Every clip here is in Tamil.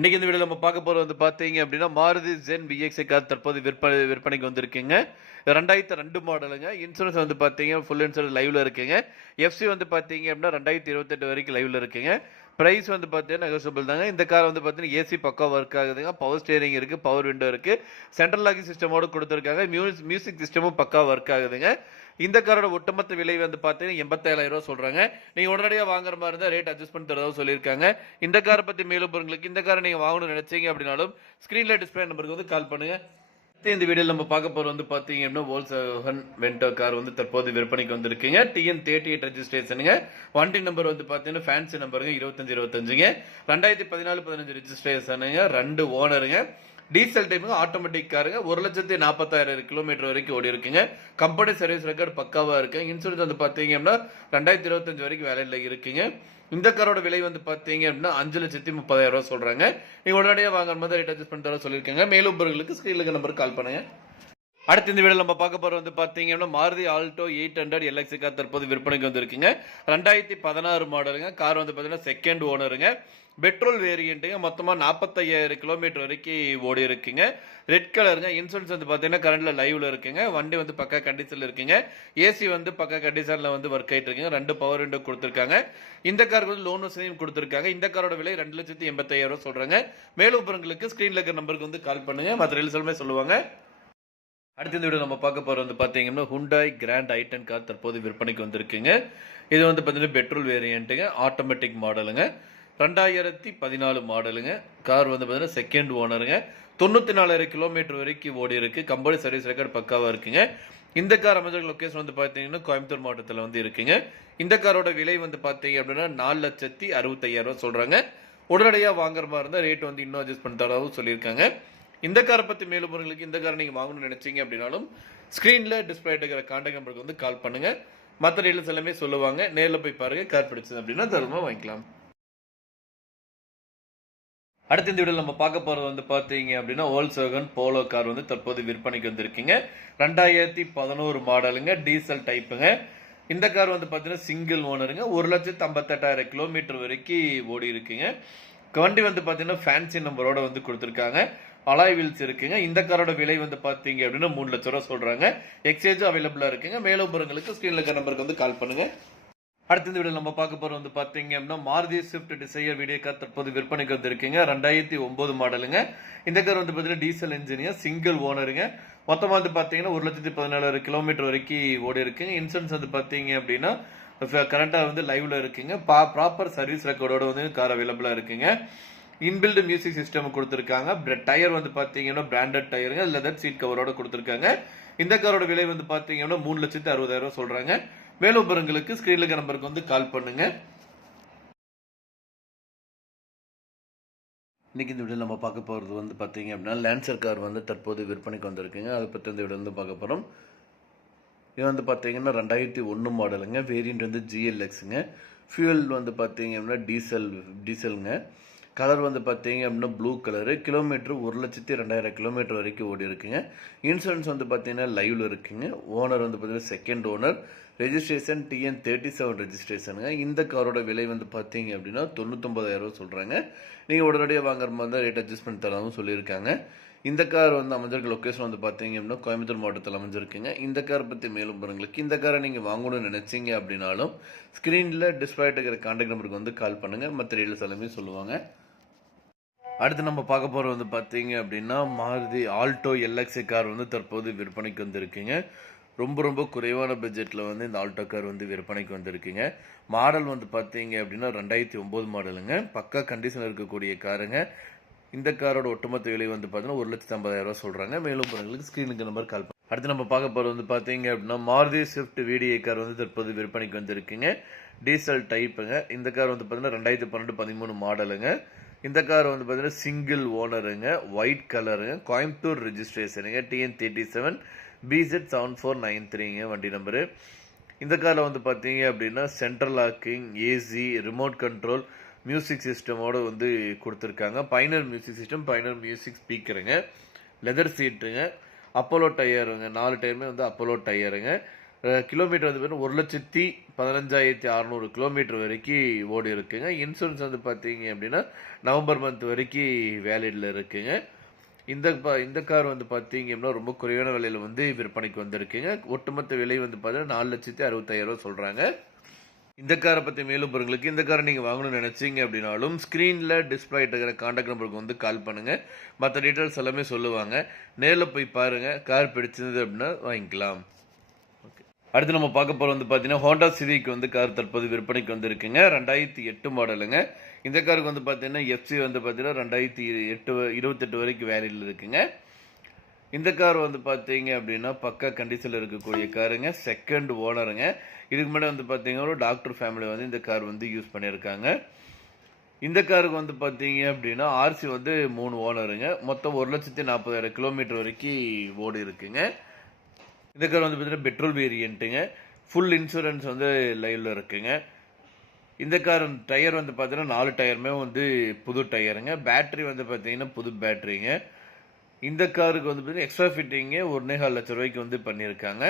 இன்னைக்கு இந்த வீடியோல நம்ம பார்க்க போறது வந்து பாத்தீங்க அப்படின்னா மாருதி ஜென் விஎக்ஸ் கார் தற்போது விற்பனைக்கு வந்திருக்குங்க. 2002 மாடலுங்க. இன்சூரன்ஸ் வந்து பாத்தீங்க ஃபுல் இன்சூரன்ஸ் லைவ்ல இருக்குங்க. எஃப்சி வந்து பாத்தீங்க அப்படின்னா 2028 வரைக்கும் லைவ்ல இருக்குங்க. பிரைஸ் வந்து பாத்தீங்கன்னா நெகோஷியபிள் தாங்க. இந்த கார் வந்து பாத்தீங்கன்னா ஏசி பக்கா ஒர்க் ஆகுதுங்க. பவர் ஸ்டீரிங் இருக்கு, பவர் விண்டோ இருக்கு, சென்ட்ரல் லாக்கிங் சிஸ்டமோட கொடுத்துருக்காங்க. மியூசிக் சிஸ்டமும் பக்கா ஒர்க் ஆகுதுங்க. இந்த காரோட ஒட்டுமொத்த விலை வந்து பாத்தீங்கன்னா 87,000 சொல்றாங்க. நீங்க உடனடியா வாங்குற மாதிரி இருந்தா ரேட் அட்ஜஸ்ட் பண்ணி தரதா சொல்லியிருக்காங்க. இந்த காரை பத்தி மேலும் உங்களுக்கு இந்த காரை நீங்க வாங்கணும்னு நினைச்சீங்க அப்படின்னாலும் ஸ்கிரீன்ல டிஸ்பிளே நம்பருக்கு வந்து கால் பண்ணுங்க. இந்த வீடியோல நம்ம பார்க்க போறது வந்து பாத்தீங்க அப்படின்னா வோல்க்ஸ்வாகன் வென்டோ கார் வந்து தற்போது விற்பனைக்கு வந்திருக்குங்க. TN38 ரெஜிஸ்ட்ரேஷனுங்க. வண்டி நம்பர் வந்து பாத்தீங்கன்னா ஃபேன்சி நம்பருங்க 2525ங்க. 2014-15 ரெஜிஸ்ட்ரேஷனுங்க. 2 ஓனருங்க. டீசல் டைப்புங்க, ஆட்டோமேட்டிக் காருங்க. 1,40,40,000 கிலோமீட்டர் வரைக்கும் ஓடி இருக்குங்க. கம்பெனி சர்வீஸ் ரெக்கார்டு பக்காவா இருக்கு. இன்சூரன்ஸ் வந்து பாத்தீங்க அப்படின்னா 2025 வரைக்கும் வேலையில இருக்குங்க. இந்த காரோட விலை வந்து பாத்தீங்க அப்படின்னா 5,30,000 சொல்றாங்க. நீங்க உடனடியாக வாங்குற மாதிரி ரேட் அட்ஜஸ்ட் பண்ணி தர சொல்லியிருக்காங்க. மேலும் பொருட்களுக்கு ஸ்கிரீன்ல நம்பருக்கு கால் பண்ணுங்க. அடுத்த இந்த வீடியோ நம்ம பார்க்க போறது வந்து பாத்தீங்கன்னா மாருதி ஆல்டோ 800 LX கார் தற்போது விற்பனைக்கு வந்திருக்குங்க. 2016 மாடலுங்க. கார் வந்து பாத்தீங்கன்னா செகண்ட் ஓனருங்க. பெட்ரோல் வேரியண்ட்டுங்க. மொத்தமா 45,000 கிலோமீட்டர் வரைக்கும் ஓடி இருக்குங்க. ரெட் கலருங்க. இன்சூரன்ஸ் வந்து பாத்தீங்கன்னா கரண்ட்ல லைவ்ல இருக்குங்க. வண்டி வந்து பக்கா கண்டிஷன்ல இருக்குங்க. ஏசி வந்து பக்கா கண்டிஷன்ல வந்து ஒர்க் ஆயிட்டு இருக்குங்க. 2 பவர் விண்டோ கொடுத்திருக்காங்க. இந்த காருக்கு வந்து லோன் வசதியும் கொடுத்திருக்காங்க. இந்த காரோட விலை 2,85,000 சொல்றாங்க. மேலும் விவரங்களுக்கு ஸ்கிரீன்ல இருக்கிற நம்பருக்கு வந்து கால் பண்ணுங்க. மற்ற எல்லாமே சொல்லுவாங்க. அடுத்த இந்த வீடியோ நம்ம பார்க்க போறது வந்து பாத்தீங்கன்னா ஹுண்டாய் கிராண்ட் i10 கார் தற்போது விற்பனைக்கு வந்திருக்குங்க. இது வந்து பாத்தீங்கன்னா பெட்ரோல் வேரியண்ட்டுங்க, ஆட்டோமேட்டிக் மாடலுங்க. 2014 மாடலுங்க. கார் வந்து பாத்தீங்கன்னா செகண்ட் ஓனருங்க. 94,000 கிலோமீட்டர் வரைக்கும் ஓடி இருக்கு. கம்பெனி சர்வீஸ் ரெக்கார்டு பக்காவா இருக்குங்க. இந்த கார் அமைஞ்ச லொகேஷன் வந்து பாத்தீங்கன்னா கோயம்புத்தூர் மாவட்டத்தில் வந்து இருக்குங்க. இந்த காரோட விலை வந்து பாத்தீங்க அப்படின்னா 4,65,000 சொல்றாங்க. உடனடியாக வாங்குற மாதிரி இருந்தால் ரேட் வந்து இன்னும் அட்ஜஸ்ட் பண்ணி தரவும் சொல்லியிருக்காங்க. இந்த காரை பற்றி மேலும் உங்களுக்கு இந்த காரை நீங்கள் வாங்கணும்னு நினைச்சீங்க அப்படின்னாலும் ஸ்க்ரீனில் டிஸ்பிளே இருக்கிற கான்டாக்ட் நம்பருக்கு வந்து கால் பண்ணுங்க. மற்ற டீட்டெயில்ஸ் எல்லாமே சொல்லுவாங்க. நேரில் போய் பாருங்க. கார் பிடிச்சது அப்படின்னா தரமாக வாங்கிக்கலாம். அடுத்த இந்த வீடியோவில் நம்ம பார்க்க போகிறது வந்து பார்த்தீங்க அப்படின்னா வோல்க்ஸ்வாகன் போலோ கார் வந்து தற்போது விற்பனைக்கு வந்திருக்குங்க. 2011 மாடலுங்க, டீசல் டைப்புங்க. இந்த கார் வந்து பார்த்தீங்கன்னா சிங்கிள் ஓனருங்க. 1,58,000 கிலோமீட்டர் வரைக்கும் ஓடி இருக்குங்க. வண்டி வந்து பார்த்தீங்கன்னா ஃபேன்சி நம்பரோட வந்து கொடுத்துருக்காங்க. அலாய் வீல்ஸ் இருக்குங்க. இந்த காரோட விலை வந்து பார்த்தீங்க அப்படின்னா 3 லட்ச ரூபா சொல்றாங்க. எக்ஸ்சேஞ்சும் அவைலபிளாக இருக்குங்க. மேலும் விவரங்களுக்கு ஸ்க்ரீனில் இருக்கிற நம்பருக்கு வந்து கால் பண்ணுங்க. அடுத்த இந்த வீடியோ நம்ம பார்க்க போறது வந்து பாத்தீங்க அப்படின்னா Maruti Swift desire video car தற்போது விற்பனைக்கு வந்திருக்குங்க. 2009 மாடலுங்க. இந்த கார் வந்து பாத்தீங்கன்னா டீசல் இன்ஜினியர், சிங்கிள் ஓனருங்க. மொத்தமா வந்து பாத்தீங்கன்னா 1,17,000 கிலோமீட்டர் வரைக்கும் ஓடி இருக்குங்க. இன்சூரன்ஸ் வந்து பாத்தீங்க அப்படின்னா கரண்டா வந்து லைவ்ல இருக்குங்க. ப்ராப்பர் சர்வீஸ் ரெக்கார்டோட வந்து கார் அவைலபிளா இருக்குங்க. இன்பில்டு மியூசிக் சிஸ்டம் கொடுத்துருக்காங்க. டயர் வந்து பாத்தீங்கன்னா பிராண்டட் டயருங்க, லெதர் சீட் கவரோட கொடுத்துருக்காங்க. இந்த காரோட விலை வந்து பாத்தீங்கன்னா 3,60,000 சொல்றாங்க. மேலும் விவரங்களுக்கு ஸ்கிரீன்ல இருக்க நம்பருக்கு வந்து கால் பண்ணுங்க. இன்னைக்கு இந்த வீடியோ நம்ம பார்க்க போகிறது வந்து பார்த்தீங்க அப்படின்னா லான்சர் கார் வந்து தற்போது விற்பனைக்கு வந்திருக்குங்க. அதை பற்றி இந்த வீடியோ வந்து பார்க்க போகிறோம். இது வந்து பார்த்தீங்கன்னா 2001 மாடலுங்க. வேரியண்ட் வந்து GLXங்க. ஃபியூல் வந்து பார்த்தீங்க அப்படின்னா டீசலுங்க. கலர் வந்து பார்த்தீங்க அப்படின்னா ப்ளூ கலரு. கிலோமீட்டர் 1,02,000 கிலோமீட்டர் வரைக்கும் ஓடி இருக்குங்க. இன்சூரன்ஸ் வந்து பார்த்தீங்கன்னா லைவ்ல இருக்குங்க. ஓனர் வந்து பார்த்தீங்கன்னா செகண்ட் ஓனர். Registration TN37 ரெஜிஸ்ட்ரேஷனுங்க. இந்த காரோட விலை வந்து பார்த்தீங்க அப்படின்னா 99,000 சொல்கிறாங்க. நீங்கள் உடனடியாக வாங்குற மாதிரி தான் ரேட் அட்ஜஸ்ட் பண்ணி தரவும் சொல்லியிருக்காங்க. இந்த கார் வந்து அமைஞ்சிருக்க லொக்கேஷன் வந்து பார்த்தீங்க அப்படின்னா கோயம்புத்தூர் மாவட்டத்தில் அமைஞ்சிருக்குங்க. இந்த கார் பற்றி மேலும் பாருங்களுக்கு இந்த காரை நீங்கள் வாங்கணும்னு நினைச்சீங்க அப்படின்னாலும் ஸ்க்ரீனில் டிஸ்பிளே இருக்கிற கான்டாக்ட் நம்பருக்கு வந்து கால் பண்ணுங்கள். மற்ற டீட்டெயில்ஸ் எல்லாமே சொல்லுவாங்க. அடுத்து நம்ம பார்க்க போகிறது வந்து பார்த்தீங்க அப்படின்னா மாருதி ஆல்டோ LX கார் வந்து தற்போது விற்பனைக்கு வந்திருக்குங்க. ரொம்ப குறைவான பட்ஜெட்டில் வந்து இந்த ஆல்டோ கார் வந்து விற்பனைக்கு வந்திருக்குங்க. மாடல் வந்து பார்த்தீங்க அப்படின்னா 2009 மாடலுங்க. பக்கா கண்டிஷன் இருக்கக்கூடிய காருங்க. இந்த காரோட ஒட்டுமொத்த விலை வந்து பார்த்தீங்கன்னா 1,50,000 சொல்கிறாங்க. மேலும் பொருட்களுக்கு ஸ்க்ரீனுக்கு நம்பர் கால் பண்ணுங்க. அடுத்து நம்ம பார்க்க போகிறது வந்து பார்த்தீங்க அப்படின்னா மாருதி ஸ்விஃப்ட் VDI கார் வந்து தற்போது விற்பனைக்கு வந்திருக்குங்க. டீசல் டைப்புங்க. இந்த கார் வந்து பார்த்தீங்கன்னா 2012-13 மாடலுங்க. இந்த கார் வந்து பார்த்தீங்கன்னா சிங்கிள் ஓனருங்க. ஒயிட் கலருங்க. கோயம்புத்தூர் ரெஜிஸ்ட்ரேஷனுங்க. TN37 BZ7493ங்க வண்டி நம்பரு. இந்த காரில் வந்து பார்த்தீங்க அப்படின்னா central locking, AC, remote control, music சிஸ்டமோட வந்து கொடுத்துருக்காங்க. Pioneer music system, Pioneer music ஸ்பீக்கருங்க, லெதர் சீட்டுங்க, அப்போலோ டயருங்க. 4 டயருமே வந்து அப்போலோ டயருங்க. கிலோமீட்டர் வந்து பார்த்தீங்கன்னா 1,15,600 கிலோமீட்டர் வரைக்கும் ஓடி இருக்குங்க. இன்சூரன்ஸ் வந்து பார்த்தீங்க அப்படின்னா நவம்பர் மந்த் வரைக்கும் வேலிடில் இருக்குங்க. இந்த கார் வந்து பார்த்தீங்க அப்படின்னா ரொம்ப குறைவான விலையில் வந்து விற்பனைக்கு வந்திருக்குங்க. ஒட்டுமொத்த விலை வந்து பார்த்தீங்கன்னா 4,65,000 சொல்கிறாங்க. இந்த காரை பற்றி மேலும் பொருட்களுக்கு இந்த காரை நீங்கள் வாங்கணும்னு நினச்சிங்க அப்படின்னாலும் ஸ்க்ரீனில் டிஸ்பிளே இருக்கிற காண்டாக்ட் நம்பருக்கு வந்து கால் பண்ணுங்கள். மற்ற டீட்டெயில்ஸ் எல்லாமே சொல்லுவாங்க. நேரில் போய் பாருங்கள். கார் பிடிச்சிருந்தது அப்படின்னா வாங்கிக்கலாம். ஓகே, அடுத்து நம்ம பார்க்க போகிற வந்து பார்த்தீங்கன்னா ஹோண்டா சிவிக் வந்து கார் தற்போது விற்பனைக்கு வந்துருக்குங்க. 2008 மாடலுங்க. இந்த காருக்கு வந்து பார்த்தீங்கன்னா எஃப்சி வந்து பார்த்தீங்கன்னா 2028 வரைக்கும் வேலியில் இருக்குங்க. இந்த கார் வந்து பார்த்தீங்க அப்படின்னா பக்கா கண்டிஷனில் இருக்கக்கூடிய காருங்க. செகண்ட் ஓனருங்க. இதுக்கு முன்னாடி வந்து பார்த்தீங்கன்னா ஒரு டாக்டர் ஃபேமிலி வந்து இந்த கார் வந்து யூஸ் பண்ணியிருக்காங்க. இந்த காருக்கு வந்து பார்த்தீங்க அப்படின்னா ஆர்சி வந்து 3 ஓனருங்க. மொத்தம் 1,40,000 கிலோமீட்டர் வரைக்கும் ஓடி இருக்குங்க. இந்த கார் வந்து பார்த்தீங்கன்னா பெட்ரோல் வேரியண்ட்டுங்க. ஃபுல் இன்சூரன்ஸ் வந்து லைவில் இருக்குங்க. இந்த கார் டயர் வந்து பார்த்தீங்கன்னா 4 டயருமே வந்து புது டயருங்க. பேட்டரி வந்து பார்த்தீங்கன்னா புது பேட்டரிங்க. இந்த காருக்கு வந்து பார்த்தீங்கன்னா எக்ஸ்ட்ரா ஃபிட்டிங்கு 1,25,000 ரூபாய்க்கு வந்து பண்ணியிருக்காங்க.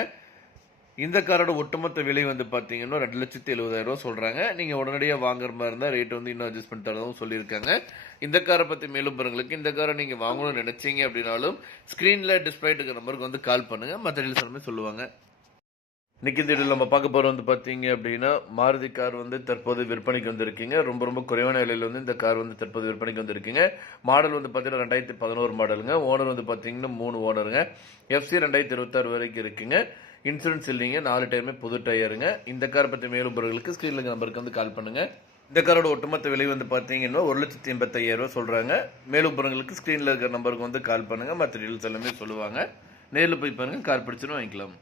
இந்த காரோட ஒட்டுமொத்த விலை வந்து பார்த்தீங்கன்னா 2,70,000 சொல்கிறாங்க. நீங்கள் உடனடியாக வாங்குற மாதிரி இருந்தால் ரேட் வந்து இன்னும் அட்ஜஸ்ட் பண்ணி தரதும் சொல்லியிருக்காங்க. இந்த காரை பற்றி மேலும் பாருங்களுக்கு இந்த காரை நீங்கள் வாங்கணும்னு நினச்சிங்க அப்படின்னாலும் ஸ்க்ரீனில் டிஸ்பிளே இருக்கிற நம்பருக்கு வந்து கால் பண்ணுங்கள். மற்ற டீல்ஸ் எல்லாமே சொல்லுவாங்க. இன்னைக்கு இந்த வீடியோவில் நம்ம பார்க்க போகிற வந்து பார்த்தீங்க அப்படின்னா மாருதி கார் வந்து தற்போது விற்பனைக்கு வந்திருக்கீங்க. ரொம்ப குறைவான விலையில் வந்து இந்த கார் வந்து தற்போது விற்பனைக்கு வந்திருக்கீங்க. மாடல் வந்து பார்த்தீங்கன்னா 2011 மாடலுங்க. ஓனர் வந்து பார்த்தீங்கன்னா 3 ஓனருங்க. எஃப்சி 2026 வரைக்கும் இருக்குங்க. இன்சூரன்ஸ் இல்லைங்க. 4 டயருமே புது டயருங்க. இந்த கார் பற்றி மேலும் பொருட்களுக்கு ஸ்க்ரீனில் நம்பருக்கு வந்து கால் பண்ணுங்கள். இந்த காரோட ஒட்டுமொத்த விலை வந்து பார்த்தீங்கன்னா 1,85,000 சொல்கிறாங்க. மேலும் பொருட்களுக்கு ஸ்க்ரீனில் இருக்கிற நம்பருக்கு வந்து கால் பண்ணுங்கள். மற்ற டீல்ஸ் எல்லாமே சொல்லுவாங்க. நேரில் போய் பாருங்கள். கார் பிடிச்சுன்னு வாங்கிக்கலாம்.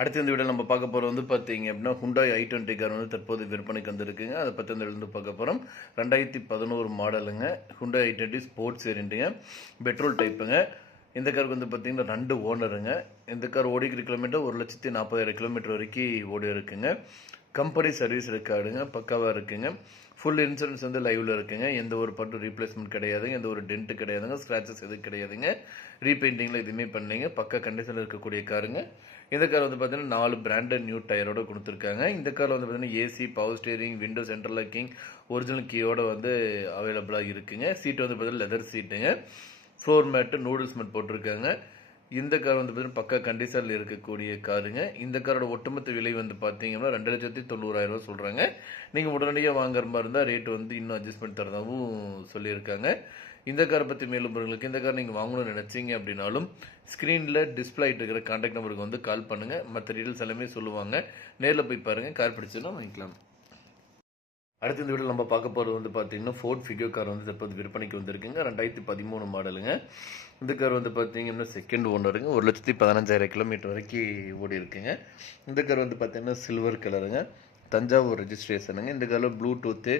அடுத்து இந்த வீடியோ நம்ம பார்க்க போகிறது வந்து பார்த்தீங்க அப்படின்னா ஹுண்டாய் i20 கார் வந்து தற்போது விற்பனைக்கு வந்துருக்குங்க. அதை பற்றி இந்த வீடியோ பார்க்க போகிறோம். 2011 மாடலுங்க. ஹுண்டாய் i20 ஸ்போர்ட்ஸ் வேரியண்ட்டுங்க. பெட்ரோல் டைப்புங்க. இந்த காருக்கு வந்து பார்த்தீங்கன்னா 2 ஓனருங்க. இந்த கார் ஓடிக்கிற கிலோமீட்டர் 1,40,000 கிலோமீட்டர் வரைக்கும் ஓடி இருக்குங்க. கம்பெனி சர்வீஸ் ரெக்கார்டுங்க பக்காவாக இருக்குங்க. ஃபுல் இன்சூரன்ஸ் வந்து லைவில் இருக்குங்க. எந்த ஒரு பட்டும் ரீப்ளேஸ்மெண்ட் கிடையாதுங்க. எந்த ஒரு டென்ட்டு கிடையாதுங்க. ஸ்க்ராச்சஸ் எதுவும் கிடையாதுங்க. ரீபெயிண்டிங்கில் எதுவுமே பண்ணலைங்க. பக்கா கண்டிஷனில் இருக்கக்கூடிய காருங்க. இந்த கார் வந்து பார்த்தீங்கன்னா 4 பிராண்டட் நியூ டயரோட கொடுத்துருக்காங்க. இந்த காரில் வந்து பார்த்தீங்கன்னா AC, power steering, window central locking, original கீயோட வந்து அவைலபிளாக இருக்குங்க. சீட்டு வந்து பார்த்தீங்கன்னா லெதர் சீட்டுங்க. ஃப்ளோர் மேட்டு, நூடுல்ஸ் மேட் போட்டிருக்காங்க. இந்த கார் வந்து பார்த்தீங்கன்னா பக்கா கண்டிஷனில் இருக்கக்கூடிய காருங்க. இந்த காரோட ஒட்டுமொத்த விலை வந்து பார்த்தீங்கன்னா 2,90,000 சொல்கிறாங்க. நீங்கள் உடனடியாக வாங்குற மாதிரி இருந்தால் ரேட்டு வந்து இன்னும் அட்ஜஸ்ட் பண்ணி தரதாகவும் சொல்லியிருக்காங்க. இந்த காரை பற்றி மேலும் பொருட்களுக்கு இந்த கார் நீங்கள் வாங்கணும்னு நினச்சிங்க அப்படின்னாலும் ஸ்க்ரீனில் டிஸ்பிளே இருக்கிற கான்டாக்ட் நம்பருக்கு வந்து கால் பண்ணுங்கள். மற்ற டீட்டெயில்ஸ் எல்லாமே சொல்லுவாங்க. நேரில் போய் பாருங்கள். கார் பிடிச்சதுன்னா வாங்கிக்கலாம். அடுத்த இந்த வீடியோ நம்ம பார்க்க போகிறது வந்து பார்த்தீங்கன்னா ஃபோர்ட் ஃபிகோ கார் வந்து தற்போது விற்பனைக்கு வந்திருக்குங்க. 2013 மாடலுங்க. இந்த கார் வந்து பார்த்தீங்கன்னா செகண்ட் ஓனருங்க. 1,15,000 கிலோமீட்டர் வரைக்கும் ஓடி இருக்குங்க. இந்த கார் வந்து பார்த்தீங்கன்னா சில்வர் கலருங்க. தஞ்சாவூர் ரெஜிஸ்ட்ரேஷனுங்க. இந்த காரில் ப்ளூடூத்து,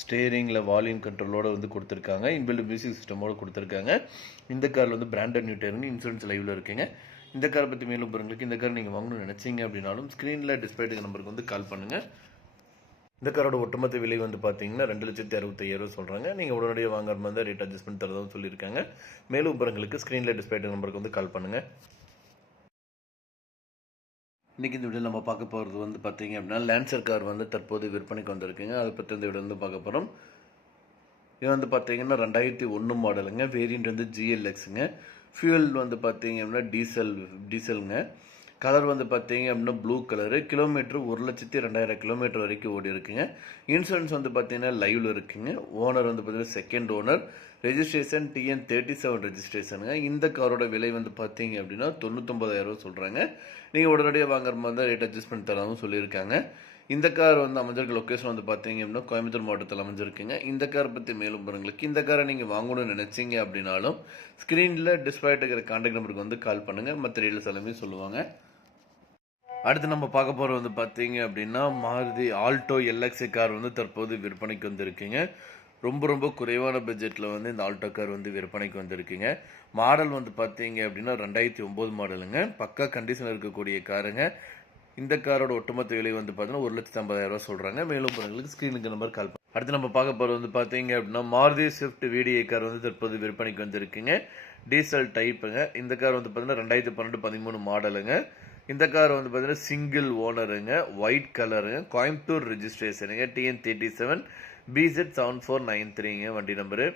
ஸ்டேரிங்கில் வால்யூம் கண்ட்ரோலோடு வந்து கொடுத்துருக்காங்க. இன்பில்ட் மியூசிக் சிஸ்டமோடு கொடுத்துருக்காங்க. இந்த காரில் வந்து பிராண்டட் நியூ டயருங்க. இன்சூரன்ஸ் லைவில் இருக்குங்க. இந்த காரை பற்றி மேலும் பொருட்களுக்கு இந்த கார் நீங்கள் வாங்கணும்னு நினச்சிங்க அப்படின்னாலும் ஸ்க்ரீனில் டிஸ்பிளே நம்பருக்கு வந்து கால் பண்ணுங்கள். இந்த காரோட ஒட்டுமொத்த விலை வந்து பார்த்தீங்கன்னா 2,65,000 சொல்கிறாங்க. நீங்கள் உடனடியாக வாங்குற மாதிரி தான் ரேட் அட்ஜஸ்ட் பண்ணி தரதும் சொல்லியிருக்காங்க. மேலும் விவரங்களுக்கு ஸ்க்ரீனில் டிஸ்பிளே நம்பருக்கு வந்து கால் பண்ணுங்கள். இன்றைக்கி இந்த வீடியோ நம்ம பார்க்க போகிறது வந்து பார்த்தீங்க அப்படின்னா லான்சர் கார் வந்து தற்போது விற்பனைக்கு வந்திருக்குங்க. அதை பற்றி இந்த வீடியோ வந்து பார்க்க போகிறோம். இது வந்து பார்த்தீங்கன்னா 2001 மாடலுங்க. வேரியண்ட் வந்து GLXங்க. ஃபியூல் வந்து பார்த்தீங்க அப்படின்னா டீசலுங்க. கலர் வந்து பார்த்தீங்க அப்படின்னா ப்ளூ கலரு. கிலோமீட்டர் 1,02,000 கிலோமீட்டர் வரைக்கும் ஓடி இருக்குங்க. இன்சூரன்ஸ் வந்து பார்த்தீங்கன்னா லைவில் இருக்குங்க. ஓனர் வந்து பார்த்தீங்கன்னா செகண்ட் ஓனர். Registration TN37 ரெஜிஸ்ட்ரேஷனுங்க. இந்த காரோட விலை வந்து பார்த்தீங்க அப்படின்னா 99,000 சொல்கிறாங்க. நீங்கள் உடனடியாக வாங்குற மாதிரி தான் ரேட் அட்ஜஸ்ட் பண்ணி தரவும் சொல்லியிருக்காங்க. இந்த கார் வந்து அமைஞ்சிருக்க லொக்கேஷன் வந்து பார்த்தீங்க அப்படின்னா கோயம்புத்தூர் மாவட்டத்தில் அமைஞ்சிருக்குங்க. இந்த காரை பற்றி மேலும் பாருங்களுக்கு இந்த காரை நீங்கள் வாங்கணும்னு நினச்சிங்க அப்படின்னாலும் ஸ்க்ரீனில் டிஸ்பிளே இருக்கிற கான்டாக்ட் நம்பருக்கு வந்து கால் பண்ணுங்கள். மற்ற டீட்டெயில்ஸ் எல்லாமே சொல்லுவாங்க. அடுத்து நம்ம பார்க்க போகிறது வந்து பார்த்தீங்க அப்படின்னா மாருதி ஆல்டோ LX கார் வந்து தற்போது விற்பனைக்கு வந்திருக்குங்க. ரொம்ப குறைவான பட்ஜெட்டில் வந்து இந்த ஆல்டோ கார் வந்து விற்பனைக்கு வந்திருக்குங்க. மாடல் வந்து பார்த்தீங்க அப்படின்னா 2009 மாடலுங்க. பக்கா கண்டிஷன் இருக்கக்கூடிய காருங்க. இந்த காரோட ஒட்டுமொத்த விலை வந்து பார்த்தீங்கன்னா 1,50,000 சொல்கிறாங்க. மேலும் பொருட்களுக்கு ஸ்க்ரீனுக்கு நம்பர் கால் பண்ணுங்க. அடுத்து நம்ம பார்க்க போகிறது வந்து பார்த்தீங்க அப்படின்னா மாருதி ஸ்விஃப்ட் VDI கார் வந்து தற்போது விற்பனைக்கு வந்திருக்குங்க. டீசல் டைப்புங்க. இந்த கார் வந்து பார்த்தீங்கன்னா 2012-13 மாடலுங்க. இந்த கார் வந்து பார்த்தீங்கன்னா சிங்கிள் ஓனருங்க, ஒயிட் கலருங்க, கோயம்புத்தூர் ரெஜிஸ்ட்ரேஷனுங்க, TN37 BZ7493ங்க வண்டி நம்பரு.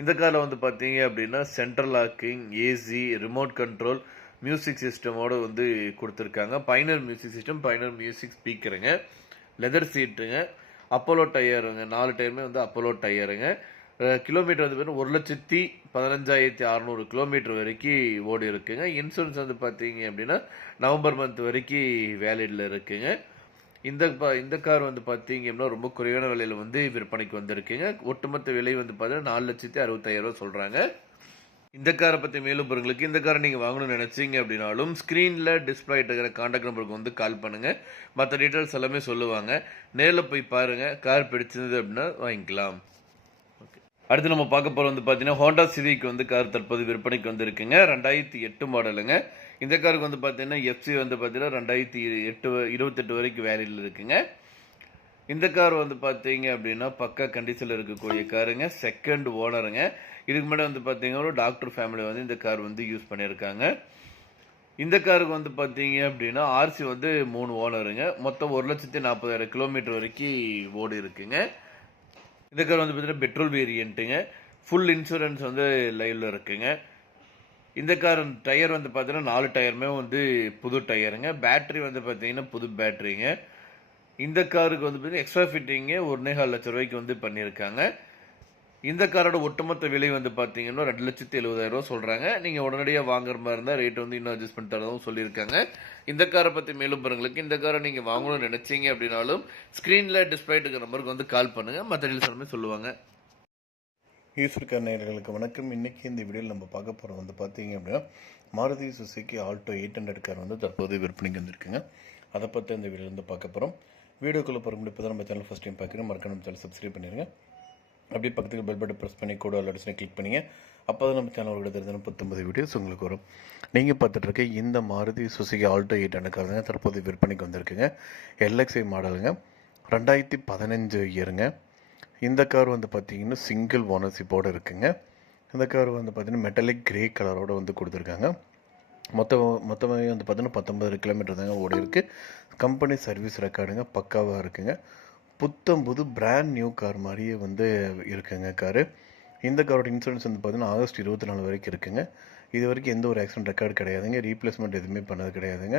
இந்த காரில் வந்து பார்த்தீங்க அப்படின்னா central locking, AC, remote control, music சிஸ்டமோட வந்து கொடுத்துருக்காங்க. Pioneer music system, Pioneer music ஸ்பீக்கருங்க, லெதர் சீட்டுங்க, அப்போலோ டயருங்க, 4 டயருமே வந்து அப்போலோ டயருங்க. கிலோமீட்டர் வந்து பார்த்தீங்கன்னா 1,15,600 கிலோமீட்டர் வரைக்கும் ஓடி இருக்குங்க. இன்சூரன்ஸ் வந்து பார்த்தீங்க அப்படின்னா நவம்பர் மந்த் வரைக்கும் வேலிடில் இருக்குங்க. இந்த கார் வந்து பார்த்தீங்க அப்படின்னா ரொம்ப குறைவான விலையில் வந்து விற்பனைக்கு வந்திருக்குங்க. ஒட்டுமொத்த விலை வந்து பார்த்தீங்கன்னா 4,65,000 சொல்கிறாங்க. இந்த காரை பற்றி மேலும் பொருட்களுக்கு இந்த காரை நீங்கள் வாங்கணும்னு நினச்சிங்க அப்படின்னாலும் ஸ்க்ரீனில் டிஸ்பிளே இருக்கிற கான்டாக்ட் நம்பருக்கு வந்து கால் பண்ணுங்கள். மற்ற டீட்டெயில்ஸ் எல்லாமே சொல்லுவாங்க. நேரில் போய் பாருங்கள். கார் பிடிச்சிருந்தது அப்படின்னா வாங்கிக்கலாம். அடுத்து நம்ம பார்க்க போகிற வந்து பார்த்தீங்கன்னா ஹோண்டா சிவிக் வந்து கார் தற்போது விற்பனைக்கு வந்துருக்குங்க. 2008 மாடலுங்க. இந்த காருக்கு வந்து பார்த்தீங்கன்னா எஃப்சி வந்து பார்த்தீங்கன்னா 2028 வரைக்கும் வேலியில் இருக்குங்க. இந்த கார் வந்து பார்த்தீங்க அப்படின்னா பக்கா கண்டிஷனில் இருக்கக்கூடிய காருங்க. செகண்ட் ஓனருங்க. இதுக்கு முன்னாடி வந்து பார்த்தீங்கன்னா ஒரு டாக்டர் ஃபேமிலி வந்து இந்த கார் வந்து யூஸ் பண்ணியிருக்காங்க. இந்த காருக்கு வந்து பார்த்தீங்க அப்படின்னா ஆர்சி வந்து 3 ஓனருங்க. மொத்தம் 1,40,000 கிலோமீட்டர் வரைக்கும் ஓடி இருக்குங்க. இந்த கார் வந்து பார்த்தீங்கன்னா பெட்ரோல் வேரியண்ட்டுங்க. ஃபுல் இன்சூரன்ஸ் வந்து லைவில் இருக்குங்க. இந்த கார் டயர் வந்து பார்த்தீங்கன்னா 4 டயருமே வந்து புது டயருங்க. பேட்டரி வந்து பார்த்தீங்கன்னா புது பேட்டரிங்க. இந்த காருக்கு வந்து பார்த்தீங்கன்னா எக்ஸ்ட்ரா ஃபிட்டிங்கு 1,25,000 ரூபாய்க்கு வந்து பண்ணியிருக்காங்க. இந்த காரோட ஒட்டுமொத்த விலை வந்து பார்த்தீங்கன்னா 2,70,000 சொல்கிறாங்க. நீங்கள் உடனடியாக வாங்குற மாதிரி இருந்தால் ரேட் வந்து இன்னும் அட்ஜஸ்ட் பண்ணி தரதும் சொல்லியிருக்காங்க. இந்த காரை பற்றி மேலும் பாருங்களுக்கு இந்த காரை நீங்கள் வாங்கணும்னு நினச்சிங்க அப்படின்னாலும் ஸ்க்ரீனில் டிஸ்பிளே இருக்கிற நம்பருக்கு வந்து கால் பண்ணுங்கள். மற்ற டீல்ஸ் எல்லாமே சொல்லுவாங்க. யூஸ்ஃபுல் கார் நேயர்களுக்கு வணக்கம். இன்றைக்கி இந்த வீடியோவில் நம்ம பார்க்க போகிறது வந்து பார்த்தீங்க அப்படின்னா மாருதி சுசுகி ஆல்டோ 800 கார் வந்து தற்போது விற்பனைக்கு வந்திருக்குங்க. அதை பற்றி இந்த வீடியோ வந்து பார்க்க போகிறோம். வீடியோக்குள்ளே போகிற முடிப்பு தான் நம்ம சேனல் ஃபஸ்ட் டைம் பார்க்குறேன். மறக்காம நம்ம சேனல் சப்ஸ்கிரைப் பண்ணிடுங்க. அப்படியே பக்கத்துக்கு பெல் பட்டன் ப்ரெஸ் பண்ணி கூட அலர்ட்ஸ்னே கிளிக் பண்ணிங்க. அப்போ தான் நம்ம சேனலோட தெரிஞ்ச 19 வீடியோஸ் உங்களுக்கு வரும். நீங்கள் பார்த்துட்டு இருக்க இந்த மாருதி சுசுகி ஆல்டோ 800 கார் தாங்க தற்போது விற்பனைக்கு வந்திருக்குங்க. LXI மாடலுங்க, 2015 இயருங்க. இந்த கார் வந்து பார்த்தீங்கன்னா சிங்கிள் ஓனர்ஷிப்போடு இருக்குங்க. இந்த கார் வந்து பார்த்தீங்கன்னா மெட்டாலிக் கிரே கலரோடு வந்து கொடுத்துருக்காங்க. மொத்தமாக வந்து பார்த்தீங்கன்னா 19 கிலோமீட்டர் தாங்க ஓடி இருக்குது. கம்பெனி சர்வீஸ் ரெக்கார்டுங்க பக்காவாக இருக்குங்க. புது பிராண்ட் நியூ கார் மாதிரியே வந்து இருக்குங்க காரு. இந்த காரோட இன்சூரன்ஸ் வந்து பார்த்தீங்கன்னா ஆகஸ்ட் 24 வரைக்கும் இருக்குங்க. இது வரைக்கும் எந்த ஒரு ஆக்சிடென்ட் ரெக்கார்டு கிடையாதுங்க. ரீப்ளேஸ்மெண்ட் எதுவுமே பண்ணது கிடையாதுங்க.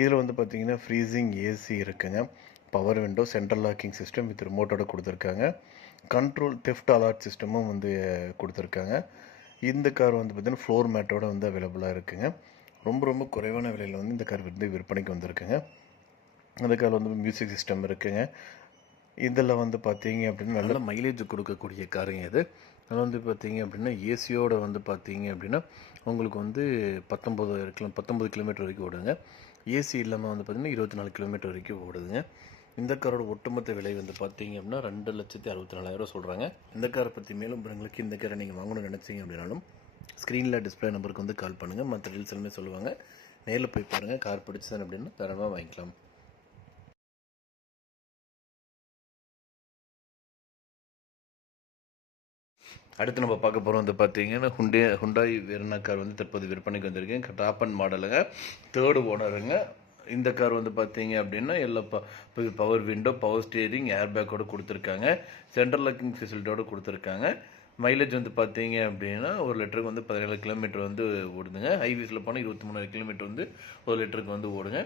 இதில் வந்து பார்த்தீங்கன்னா ஃப்ரீசிங் ஏசி இருக்குங்க. Power window, central locking system with ரிமோட்டோட கொடுத்துருக்காங்க. கண்ட்ரோல் தெஃப்ட் அலர்ட் சிஸ்டமும் வந்து கொடுத்துருக்காங்க. இந்த கார் வந்து பார்த்திங்கன்னா ஃப்ளோர் மேட்டோட வந்து அவைலபிளாக இருக்குங்க. ரொம்ப குறைவான விலையில் வந்து இந்த கார் வந்து விற்பனைக்கு வந்திருக்குங்க. அந்த கார் வந்து மியூசிக் சிஸ்டம் இருக்குங்க. இதில் வந்து பார்த்தீங்க அப்படின்னா நல்ல மைலேஜ் கொடுக்கக்கூடிய காருங்க இது. அதில் வந்து பார்த்தீங்க அப்படின்னா ஏசியோட வந்து பார்த்தீங்க அப்படின்னா உங்களுக்கு வந்து 19 கிலோமீட்டர் வரைக்கும் ஓடுங்க. ஏசி இல்லாமல் வந்து பார்த்திங்கன்னா 24 கிலோமீட்டர் வரைக்கும் ஓடுதுங்க. இந்த காரோட ஒட்டுமொத்த விலை வந்து பார்த்தீங்க அப்படின்னா 2,64,000 சொல்கிறாங்க. இந்த காரை பற்றி மேலும் உங்களுக்கு இந்த காரை நீங்கள் வாங்கணும்னு நினச்சிங்க அப்படின்னாலும் ஸ்க்ரீனில் டிஸ்பிளே நம்பருக்கு வந்து கால் பண்ணுங்கள். மற்ற டீல்ஸ் எல்லாமே சொல்லுவாங்க. நேரில் போய் பாருங்கள். கார் பிடிச்சது அப்படின்னா தாராளமாக வாங்கிக்கலாம். அடுத்து நம்ம பார்க்க போகிறோம் வந்து பார்த்தீங்கன்னா ஹுண்டாய் வெர்னா கார் வந்து தற்போது விற்பனைக்கு வந்திருக்கேன். டாப் அண்ட் மாடலுங்க, 3rd ஓனருங்க. இந்த கார் வந்து பார்த்தீங்க அப்படின்னா எல்லா power window, power steering, air பேக்கோடு கொடுத்துருக்காங்க. சென்ட்ரல் லாக்கிங் ஃபெசிலிட்டியோடு கொடுத்துருக்காங்க. மைலேஜ் வந்து பார்த்தீங்க அப்படின்னா 1 லிட்டருக்கு வந்து 17 கிலோமீட்டர் வந்து ஓடுதுங்க. ஹைவேஸில் போனால் 23 கிலோமீட்டர் வந்து 1 லிட்டருக்கு வந்து ஓடுங்க.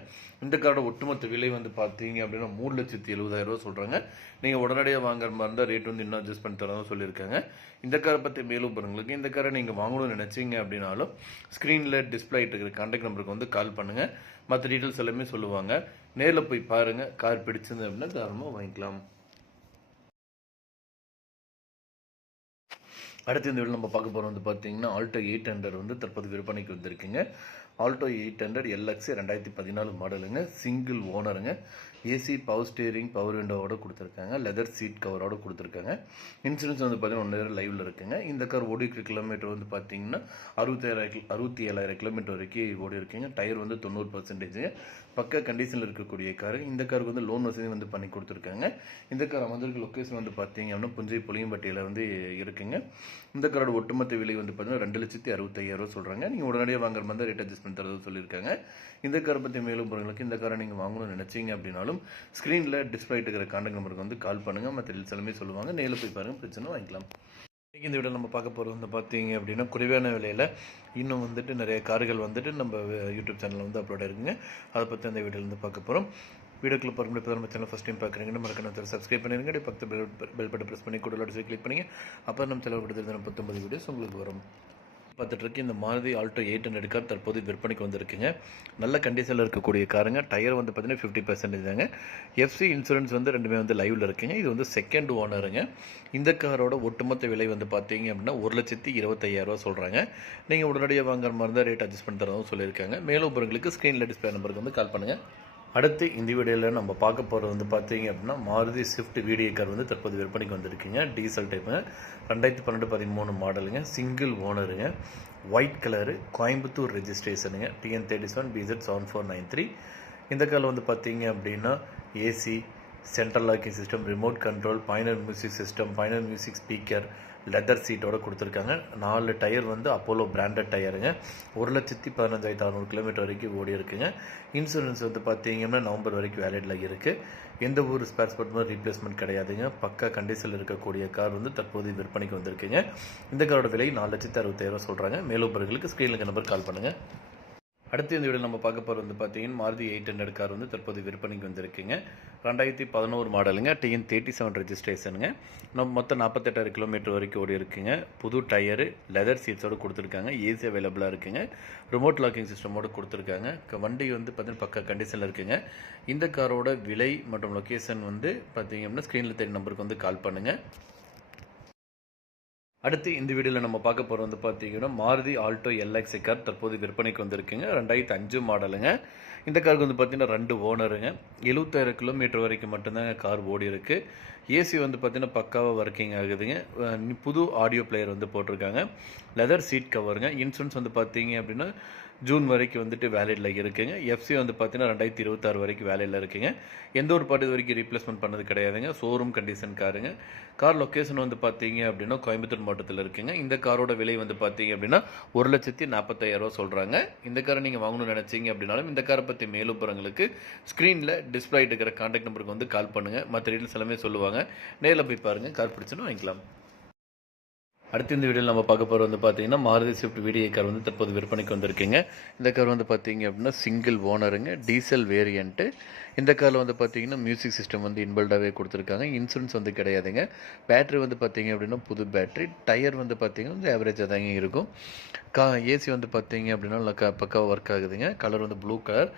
இந்த காரோட ஒட்டுமொத்த விலை வந்து பார்த்தீங்க அப்படின்னா 3,70,000 சொல்கிறாங்க. நீங்கள் உடனடியாக வாங்குற மாதிரி இருந்தால் ரேட் வந்து இன்னும் அட்ஜஸ்ட் பண்ணி தரதான் சொல்லியிருக்காங்க. இந்த காரை பற்றி மேலும் பாருங்களுக்கு இந்த காரை நீங்கள் வாங்கணும்னு நினச்சிங்க அப்படின்னாலும் ஸ்க்ரீனில் டிஸ்பிளே இருக்கிற கான்டாக்ட் நம்பருக்கு வந்து கால் பண்ணுங்கள். மற்ற டீட்டெயில்ஸ் எல்லாமே சொல்லுவாங்க. நேரில் போய் பாருங்கள். கார் பிடிச்சிருந்து அப்படின்னா தாராளமாக வாங்கிக்கலாம். அடுத்து இந்த வீடியோ நம்ம பார்க்க போகிறோம் வந்து பார்த்தீங்கன்னா ஆல்டோ 800 வந்து தற்போது விற்பனைக்கு வந்திருக்குங்க. ஆல்டோ 800 LXI 2014 மாடலுங்க. சிங்கிள் ஓனருங்க. ஏசி, பவர் ஸ்டியரிங், பவர் விண்டோவோட கொடுத்துருக்காங்க. லெதர் சீட் கவரோடு கொடுத்துருக்காங்க. இன்சூரன்ஸ் வந்து பார்த்தீங்கன்னா 1 இயர் லைவில் இருக்குங்க. இந்த கார் ஓடிக்கிற கிலோமீட்டர் வந்து பார்த்தீங்கன்னா 67,000 கிலோமீட்டர் வரைக்கும் ஓடி இருக்குங்க. டயர் வந்து 90% பக்க கண்டிஷனில் இருக்கக்கூடிய காரு. இந்த காருக்கு வந்து லோன் வசதி வந்து பண்ணி கொடுத்துருக்காங்க. இந்த கார் அமர்ந்திருக்க லொக்கேஷன் வந்து பார்த்தீங்க அப்படின்னா புஞ்சை புளியம்பட்டியில் வந்து இருக்குங்க. இந்த காரோட ஒட்டுமொத்த விலை வந்து பார்த்தீங்கன்னா 2,65,000 சொல்கிறாங்க. நீங்கள் உடனடியாக வாங்குற மாதிரி ரேட் அட்ஜஸ்ட் பண்ணி தரது சொல்லியிருக்காங்க. இந்த காரை பற்றி மேலும் பொருட்களுக்கு இந்த காரை நீங்கள் வாங்கணும்னு நினச்சிங்க அப்படின்னாலும் ஸ்க்ரீனில் டிஸ்பிளே இருக்கிற கான்டாக்ட் நம்பருக்கு வந்து கால் பண்ணுங்கள். மற்ற டீல்ஸ் எல்லாமே சொல்லுவாங்க. நேரில் போய் பாருங்கள், பிரச்சனை வாங்கிக்கலாம். இன்றைக்கி இந்த வீடியோ நம்ம பார்க்க போகிறது வந்து பார்த்தீங்க அப்படின்னா குறைவான விலையில் இன்னும் வந்துட்டு நிறைய கார்கள் வந்துட்டு நம்ம யூடியூப் சேனலில் வந்து அப்லோட் இருக்குங்க. அதை பற்றி அந்த வீடியோவில் வந்து பார்க்க போகிறோம். வீடியோக்குள்ள பாருங்க. இப்போ நம்ம சேனல் ஃபஸ்ட் டைம் பார்க்குறீங்கன்னா மறக்காம சப்ஸ்கிரைப் பண்ணிடுங்க. பக்கத்து பெல் பட்டன் ப்ரெஸ் பண்ணி கூட கிளிக் பண்ணிங்க. அப்போ நம்ம சேனல் கொடுத்துருந்த 19 வீடியோஸ் உங்களுக்கு வரும். பார்த்துட்டு இருக்கு இந்த மாருதி ஆல்டோ 800 கார் தற்போது விற்பனைக்கு வந்திருக்குங்க. நல்ல கண்டிஷனில் இருக்கக்கூடிய காருங்க. டயர் வந்து பார்த்தீங்கன்னா 50% தாங்க. எஃப்சி இன்சூரன்ஸ் வந்து ரெண்டுமே வந்து லைவில் இருக்குங்க. இது வந்து செகண்ட் ஓனருங்க. இந்த காரோட ஒட்டுமொத்த விலை வந்து பார்த்தீங்க அப்படின்னா 1,25,000 சொல்கிறாங்க. நீங்கள் உடனடியாக வாங்குற மாதிரி தான் ரேட் அட்ஜஸ்ட் பண்ணி தரதும் சொல்லியிருக்காங்க. மேலும் உங்களுக்கு ஸ்க்ரீனில் டிஸ்பிளே நம்பருக்கு வந்து கால் பண்ணுங்கள். அடுத்து இந்த வீடியோவில் நம்ம பார்க்க போகிறது வந்து பார்த்தீங்க அப்படின்னா மாருதி ஸ்விஃப்ட் வீடியோ கார் வந்து தற்போது விற்பனைக்கு வந்திருக்குங்க. டீசல் டைப்புங்க. 2012-13 மாடலுங்க. சிங்கிள் ஓனருங்க. White colour. கோயம்புத்தூர் ரெஜிஸ்ட்ரேஷனுங்க. TN37 BZ7493. இந்த காரில் வந்து பார்த்தீங்க அப்படின்னா AC, central locking system, remote control, Pioneer music system, Pioneer music speaker, leather சீட்டோட கொடுத்துருக்காங்க. 4 டயர் வந்து அப்போலோ பிராண்டட் டயருங்க. 1,15,600 கிலோமீட்டர் வரைக்கும் ஓடி இருக்குங்க. இன்சூரன்ஸ் வந்து பார்த்தீங்கன்னா நவம்பர் வரைக்கும் வேலிடில் இருக்குது. எந்த ஒரு ஸ்பேர் ஸ்பாட் ரீப்ளேஸ்மெண்ட் கிடையாதுங்க. பக்கா கண்டிஷனில் இருக்கக்கூடிய கார் வந்து தற்போது விற்பனைக்கு வந்திருக்குங்க. இந்த காரோட விலை 4,65,000 சொல்கிறாங்க. மேலும் பொருட்களுக்கு ஸ்க்ரீனுக்கு நம்பர் கால் பண்ணுங்கள். அடுத்து இந்த வீடியோ நம்ம பார்க்க போகிறது வந்து பார்த்தீங்கன்னா மாருதி 800 கார் வந்து தற்போது விற்பனைக்கு வந்திருக்குங்க. 2011 மாடலுங்க. TN37 ரெஜிஸ்ட்ரேஷனுங்க. நம்ம மொத்தம் 48,000 கிலோமீட்டர் வரைக்கும் ஓடி இருக்குங்க. புது டயரு, லெதர் சீட்ஸோடு கொடுத்துருக்காங்க. ஏசி அவைலபிளாக இருக்குங்க. ரிமோட் லாக்கிங் சிஸ்டமோடு கொடுத்துருக்காங்க. வண்டி வந்து பார்த்தீங்கன்னா பக்கா கண்டிஷனில் இருக்குங்க. இந்த காரோட விலை மற்றும் லொக்கேஷன் வந்து பார்த்தீங்க அப்படின்னா ஸ்க்ரீனில் தெரிய நம்பருக்கு வந்து கால் பண்ணுங்கள். அடுத்து இந்த வீடியோவில் நம்ம பார்க்க போகிறது வந்து பார்த்தீங்கன்னா மாருதி ஆல்டோ LX கார் தற்போது விற்பனைக்கு வந்திருக்குங்க. 2005 மாடலுங்க. இந்த காருக்கு வந்து பார்த்தீங்கன்னா 2 ஓனருங்க. 70,000 கிலோமீட்டர் வரைக்கும் மட்டும்தாங்க கார் ஓடி இருக்குது. ஏசி வந்து பார்த்தீங்கன்னா பக்காவாக ஒர்க்கிங் ஆகுதுங்க. புது ஆடியோ பிளேயர் வந்து போட்டிருக்காங்க. Leather seat கவருங்க. இன்சூரன்ஸ் வந்து பார்த்தீங்க அப்படின்னா ஜூன் வரைக்கும் வந்துட்டு வேலிடில் இருக்குங்க. எஃப்சி வந்து பார்த்தீங்கன்னா 2026 வரைக்கும் வேலிடில் இருக்குங்க. எந்த ஒரு பார்ட்டி இது வரைக்கும் ரீப்ளேஸ்மெண்ட் பண்ணது கிடையாதுங்க. ஷோரூம் கண்டிஷன் காருங்க. கார் லொக்கேஷன் வந்து பார்த்தீங்க அப்படின்னா கோயம்புத்தூர் மாவட்டத்தில் இருக்குங்க. இந்த காரோட விலை வந்து பார்த்தீங்க அப்படின்னா 1,45,000 சொல்கிறாங்க. இந்த காரை நீங்கள் வாங்கணும்னு நினச்சிங்க அப்படின்னாலும் இந்த காரை பற்றி மேலும் போகிறவங்களுக்கு ஸ்க்ரீனில் டிஸ்பிளே இருக்கிற கான்டாக்ட் நம்பருக்கு வந்து கால் பண்ணுங்கள். மற்ற டீட்டெயில்ஸ் எல்லாமே சொல்லுவாங்க. நேரில் போய் பாருங்கள். கார் பிடிச்சுன்னு வாங்கிக்கலாம். அடுத்து இந்த வீடியோவில் நம்ம பார்க்க போகிறது வந்து பார்த்தீங்கன்னா மாருதி ஸ்விஃப்ட் வீடியோ கார் வந்து தற்போது விற்பனைக்கு வந்திருக்குங்க. இந்த கார் வந்து பார்த்தீங்க அப்படின்னா சிங்கிள் ஓனருங்க. Diesel variant. இந்த காரில் வந்து பார்த்தீங்கன்னா மியூசிக் சிஸ்டம் வந்து இன்பில்டாகவே கொடுத்துருக்காங்க. இன்சூரன்ஸ் வந்து கிடையாதுங்க. பேட்ரி வந்து பார்த்தீங்க அப்படின்னா புது பேட்ரி. டயர் வந்து பார்த்தீங்கன்னா வந்து ஆவரேஜாக தாங்க இருக்கும். ஏசி வந்து பார்த்தீங்க அப்படின்னா பக்காவாக ஒர்க் ஆகுதுங்க. கலர் வந்து ப்ளூ கலர்.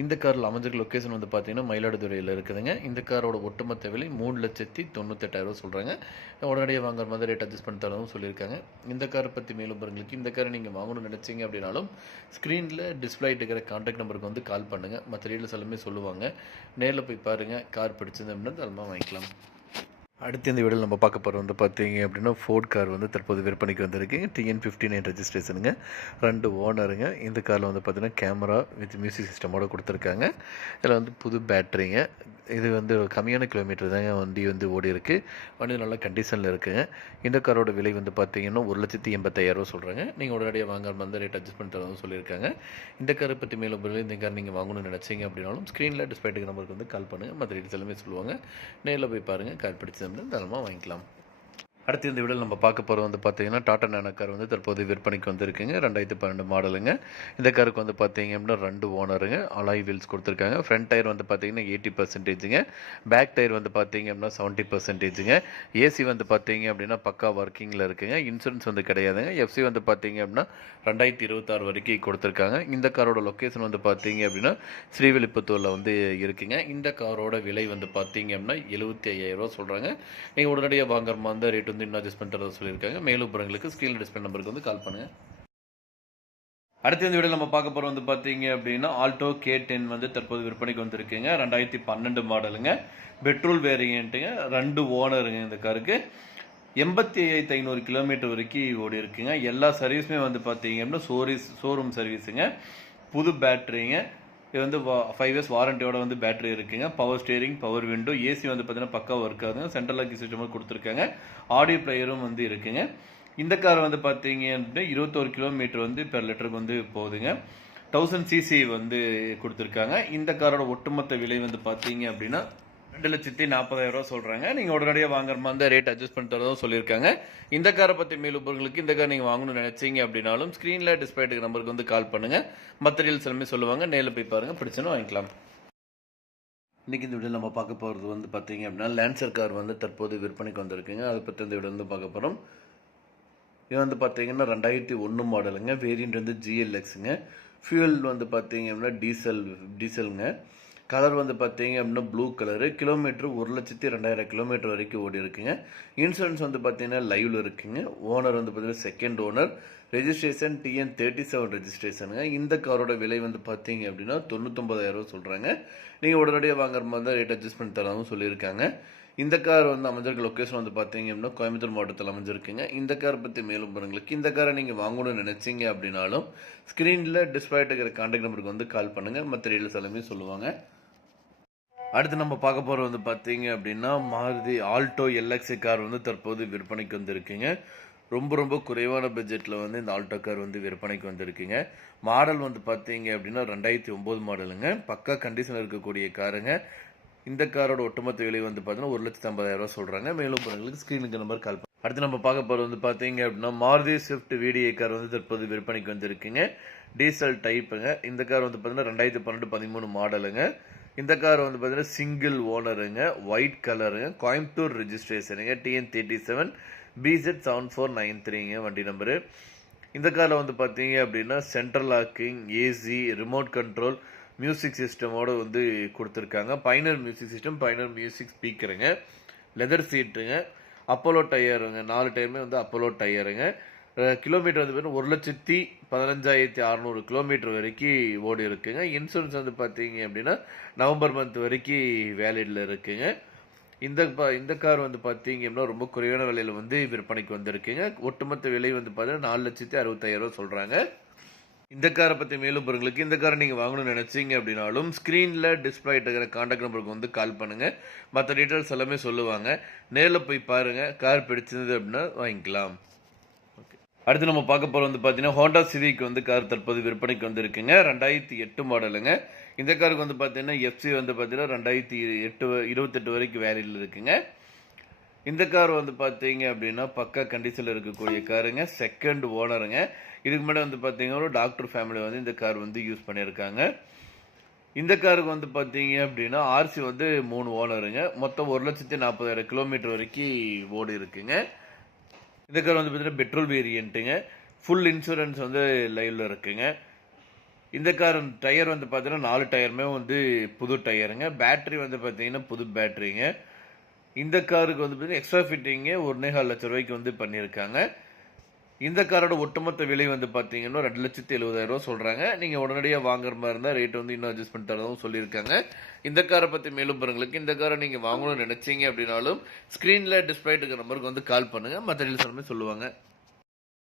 இந்த காரில் அமைஞ்சிருக்க லொக்கேஷன் வந்து பார்த்தீங்கன்னா மயிலாடுதுறையில் இருக்குதுங்க. இந்த காரோட ஒட்டுமொத்த விலை 3,98,000 சொல்கிறாங்க. உடனடியாக வாங்குற மாதிரி ரேட் அட்ஜஸ்ட் பண்ணி தரவும் சொல்லியிருக்காங்க. இந்த காரை பற்றி மேலும் பாருங்களுக்கு இந்த காரை நீங்கள் வாங்கணும்னு நினச்சிங்க அப்படின்னாலும் ஸ்க்ரீனில் டிஸ்பிளே இருக்கிற கான்டாக்ட் நம்பருக்கு வந்து கால் பண்ணுங்கள். மற்ற டீட்டெயில்ஸ் எல்லாமே சொல்லுவாங்க. நேரில் போய் பாருங்கள். கார் பிடிச்சது அப்படின்னா தரமாக வாங்கிக்கலாம். அடுத்து இந்த வீடியோவில் நம்ம பார்க்க போகிறது வந்து பார்த்தீங்க அப்படின்னா ஃபோர்ட் கார் வந்து தற்போது விற்பனைக்கு வந்திருக்கு. TN59 ரெஜிஸ்ட்ரேஷனுங்க. 2 ஓனருங்க. இந்த காரில் வந்து பார்த்தீங்கன்னா கேமரா வித் மியூசிக் சிஸ்டமோடு கொடுத்துருக்காங்க. இதில் வந்து புது பேட்டரிங்க. இது வந்து கம்மியான கிலோமீட்டர் தாங்க வண்டி வந்து ஓடி இருக்குது. வண்டி நல்ல கண்டிஷனில் இருக்குங்க. இந்த காரோட விலை வந்து பார்த்தீங்கன்னா 1,85,000 சொல்கிறாங்க. நீங்கள் உடனடியாக வாங்குற மாதிரி ரேட் அட்ஜஸ்ட் பண்ணி தரவும் சொல்லியிருக்காங்க. இந்த காரை பற்றி மேலும் இந்த கார் நீங்கள் வாங்கணும்னு நினச்சிங்க அப்படின்னாலும் ஸ்க்ரீனில் டிஸ்பிளே நம்பருக்கு வந்து கால் பண்ணுங்கள். மற்ற டீட்டெயில்ஸ் எல்லாமே சொல்லுவாங்க. நேரில் போய் பாருங்கள். கார் பிடிச்சது தாராளமாக வாங்கிக்கலாம். அடுத்து இந்த வீடியோவில் நம்ம பார்க்க போகிறது வந்து பார்த்தீங்கன்னா டாடா நேனோ கார் வந்து தற்போது விற்பனைக்கு வந்திருக்குங்க. 2012 மாடலுங்க. இந்த காருக்கு வந்து பார்த்தீங்க அப்படின்னா 2 ஓனருங்க. அலாய் வீல்ஸ் கொடுத்துருக்காங்க. ஃப்ரண்ட் டயர் வந்து பார்த்தீங்கன்னா 80%ங்க. பேக் டயர் வந்து பார்த்தீங்க அப்படின்னா 70%ங்க. ஏசி வந்து பார்த்தீங்க அப்படின்னா பக்கா ஒர்க்கிங்கில் இருக்குங்க. இன்சூரன்ஸ் வந்து கிடையாதுங்க. எஃப்சி வந்து பார்த்தீங்க அப்படின்னா 2026 வரைக்கும் கொடுத்துருக்காங்க. இந்த காரோட லொக்கேஷன் வந்து பார்த்தீங்க அப்படின்னா ஸ்ரீவில்லிபுத்தூரில் வந்து இருக்குங்க. இந்த காரோட விலை வந்து பார்த்தீங்க அப்படின்னா 75,000 சொல்கிறாங்க. நீங்கள் உடனடியாக வாங்குற மாதிரி ரேட் வந்து இன்னும் அட்ஜஸ்ட் பண்ணுறதா சொல்லியிருக்காங்க. மேலும் பொருட்களுக்கு ஸ்க்ரீனில் டிஸ்பிளே நம்பருக்கு வந்து கால் பண்ணுங்கள். அடுத்த இந்த வீடியோ நம்ம பார்க்க போகிறது வந்து பார்த்தீங்க அப்படின்னா ஆல்டோ K10 வந்து தற்போது விற்பனைக்கு வந்திருக்குங்க. 2012 மாடலுங்க. பெட்ரோல் வேரியண்ட்டுங்க. 2 ஓனருங்க. இந்த காருக்கு 85,500 கிலோமீட்டர் வரைக்கும் ஓடி இருக்குங்க. எல்லா சர்வீஸுமே வந்து பார்த்தீங்க அப்படின்னா ஷோரூம் சர்வீஸுங்க. புது பேட்டரிங்க. இது வந்து 5 இயர்ஸ் வாரண்டியோட வந்து பேட்டரி இருக்குங்க. Power steering, power window, AC வந்து பார்த்தீங்கன்னா பக்கா ஒர்க் ஆகுதுங்க. சென்ட்ரல் லாக்கிங் சிஸ்டமும் கொடுத்துருக்காங்க. ஆடியோ பிளேயரும் வந்து இருக்குங்க. இந்த கார் வந்து பார்த்தீங்க அப்படின்னா 21 கிலோமீட்டர் வந்து பெர் லிட்டருக்கு வந்து போகுதுங்க. 1000 சிசி வந்து கொடுத்துருக்காங்க. இந்த காரோட ஒட்டுமொத்த விலை வந்து பார்த்தீங்க அப்படின்னா 2,40,000 சொல்கிறாங்க. நீங்கள் உடனடியாக வாங்குற மாதிரி இருந்தால் ரேட் அட்ஜஸ்ட் பண்ணி தரதும் சொல்லியிருக்காங்க. இந்த காரை பற்றி மேலும் உங்களுக்கு இந்த கார் நீங்கள் வாங்கணும்னு நினச்சிங்க அப்படின்னாலும் ஸ்க்ரீனில் டிஸ்பிளே நம்பருக்கு வந்து கால் பண்ணுங்கள். மற்ற டீல்ஸ் எல்லாமே சொல்லுவாங்க. நேரில் போய் பாருங்கள், பிடிச்சுன்னு வாங்கிக்கலாம். இன்றைக்கி இந்த வீடியோவில் நம்ம பார்க்க போகிறது வந்து பார்த்தீங்க அப்படின்னா லான்சர் கார் வந்து தற்போது விற்பனைக்கு வந்திருக்குங்க. அதை பற்றி இந்த வீடியோ வந்து பார்க்க போகிறோம். இது வந்து பார்த்தீங்கன்னா 2001 மாடலுங்க. வேரியண்ட் வந்து GLXங்க. ஃபியூல் வந்து பார்த்தீங்க அப்படின்னா டீசலுங்க. கலர் வந்து பார்த்தீங்க அப்படின்னா ப்ளூ கலரு. கிலோமீட்டர் 1,02,000 கிலோமீட்டர் வரைக்கும் ஓடி இருக்குங்க. இன்சூரன்ஸ் வந்து பார்த்தீங்கன்னா லைவில் இருக்குங்க. ஓனர் வந்து பார்த்தீங்கன்னா செகண்ட் ஓனர். Registration TN37 ரெஜிஸ்ட்ரேஷனுங்க. இந்த காரோட விலை வந்து பார்த்தீங்க அப்படின்னா 99,000 சொல்கிறாங்க. நீங்கள் உடனடியாக வாங்குற மாதிரி தான் ரேட் அட்ஜஸ்ட் பண்ணி தரவும் சொல்லியிருக்காங்க. இந்த கார் வந்து அமைஞ்சிருக்க லொக்கேஷன் வந்து பார்த்தீங்க அப்படின்னா கோயம்புத்தூர் மாவட்டத்தில் அமைஞ்சிருக்குங்க. இந்த காரை பற்றி மேலும் பாருங்களுக்கு இந்த காரை நீங்கள் வாங்கணும்னு நினச்சிங்க அப்படின்னாலும் ஸ்க்ரீனில் டிஸ்பிளே இருக்கிற கான்டாக்ட் நம்பருக்கு வந்து கால் பண்ணுங்கள். மற்ற டீல்ஸ் எல்லாமே சொல்லுவாங்க. அடுத்து நம்ம பார்க்க போகிறது வந்து பார்த்தீங்க அப்படின்னா மாருதி ஆல்டோ LX கார் வந்து தற்போது விற்பனைக்கு வந்திருக்குங்க. ரொம்ப குறைவான பட்ஜெட்டில் வந்து இந்த ஆல்டோ கார் வந்து விற்பனைக்கு வந்திருக்குங்க. மாடல் வந்து பார்த்தீங்க அப்படின்னா 2009 மாடலுங்க. பக்கா கண்டிஷனில் இருக்கக்கூடிய காருங்க. இந்த காரோட ஒட்டுமொத்த விலை வந்து பார்த்தீங்கன்னா 1,50,000 சொல்கிறாங்க. மேலும் உங்களுக்கு ஸ்க்ரீனுக்கு நம்பர் கால் பண்ணுங்க. அடுத்து நம்ம பார்க்க போகிறது வந்து பார்த்தீங்க அப்படின்னா மாருதி ஸ்விஃப்ட் VDI கார் வந்து தற்போது விற்பனைக்கு வந்திருக்குங்க. டீசல் டைப்புங்க. இந்த கார் வந்து பார்த்தீங்கன்னா 2012-13 மாடலுங்க. இந்த கார் வந்து பார்த்தீங்கன்னா சிங்கிள் ஓனருங்க. ஒயிட் கலருங்க. கோயம்புத்தூர் ரெஜிஸ்ட்ரேஷனுங்க. TN37 BZ7493ங்க வண்டி நம்பரு. இந்த காரில் வந்து பார்த்தீங்க அப்படின்னா central locking, AC, remote control, music சிஸ்டமோடு வந்து கொடுத்துருக்காங்க. Pioneer music system, Pioneer music ஸ்பீக்கருங்க. லெதர் சீட்டுங்க. அப்போலோ டயருங்க. 4 டயருமே வந்து அப்போலோ டயருங்க. கிலோமீட்டர் வந்து பார்த்தீங்கன்னா 1,15,600 கிலோமீட்டர் வரைக்கும் ஓடி இருக்குங்க. இன்சூரன்ஸ் வந்து பார்த்தீங்க அப்படின்னா நவம்பர் மந்த் வரைக்கும் வேலிடில் இருக்குங்க. இந்த கார் வந்து பார்த்தீங்க அப்படின்னா ரொம்ப குறைவான விலையில் வந்து விற்பனைக்கு வந்திருக்குங்க. ஒட்டுமொத்த விலை வந்து பார்த்தீங்கன்னா 4,65,000 சொல்கிறாங்க. இந்த காரை பற்றி மேலும் பொருங்களுக்கு இந்த காரை நீங்கள் வாங்கணும்னு நினச்சிங்க அப்படின்னாலும் ஸ்க்ரீனில் டிஸ்பிளே இருக்கிற கான்டாக்ட் நம்பருக்கு வந்து கால் பண்ணுங்கள். மற்ற டீட்டெயில்ஸ் எல்லாமே சொல்லுவாங்க. நேரில் போய் பாருங்கள். கார் பிடிச்சிருந்தது அப்படின்னா வாங்கிக்கலாம். அடுத்து நம்ம பார்க்க போகிறது வந்து பார்த்தீங்கன்னா ஹோண்டா சிவிக் வந்து கார் தற்போது விற்பனைக்கு வந்திருக்குங்க. 2008 மாடலுங்க. இந்த காருக்கு வந்து பார்த்தீங்கன்னா FC வந்து பார்த்தீங்கன்னா 2028 வரைக்கும் வேலிடில் இருக்குங்க. இந்த கார் வந்து பார்த்தீங்க அப்படின்னா பக்கா கண்டிஷனில் இருக்கக்கூடிய காருங்க. செகண்ட் ஓனருங்க. இதுக்கு முன்னாடி வந்து பார்த்தீங்கன்னா ஒரு டாக்டர் ஃபேமிலி வந்து இந்த கார் வந்து யூஸ் பண்ணியிருக்காங்க. இந்த காருக்கு வந்து பார்த்தீங்க அப்படின்னா RC வந்து 3 ஓனருங்க. மொத்தம் 1,40,000 கிலோமீட்டர் வரைக்கும் ஓடி இருக்குங்க. இந்த கார் வந்து பார்த்தீங்கன்னா பெட்ரோல் வேரியண்ட்டுங்க. ஃபுல் இன்சூரன்ஸ் வந்து லைவில் இருக்குங்க. இந்த கார் டயர் வந்து பார்த்தீங்கன்னா 4 டயருமே வந்து புது டயருங்க. பேட்டரி வந்து பார்த்தீங்கன்னா புது பேட்டரிங்க. இந்த காருக்கு வந்து பார்த்தீங்கன்னா எக்ஸ்ட்ரா ஃபிட்டிங்கு 1,25 லட்சம் ரூபாய்க்கு வந்து பண்ணியிருக்காங்க. இந்த காரோட ஒட்டுமொத்த விலை வந்து பார்த்தீங்கன்னா 2,70,000 சொல்கிறாங்க. நீங்கள் உடனடியாக வாங்குற மாதிரி இருந்தால் ரேட் வந்து இன்னும் அட்ஜஸ்ட் பண்ணி தரதும் சொல்லியிருக்காங்க. இந்த காரை பற்றி மேலும் பாருங்களுக்கு இந்த காரை நீங்கள் வாங்கணும்னு நினச்சிங்க அப்படின்னாலும் ஸ்க்ரீனில் டிஸ்பிளே இருக்கிற நம்பருக்கு வந்து கால் பண்ணுங்கள். மற்ற டீல்ஸ் எல்லாமே சொல்லுவாங்க.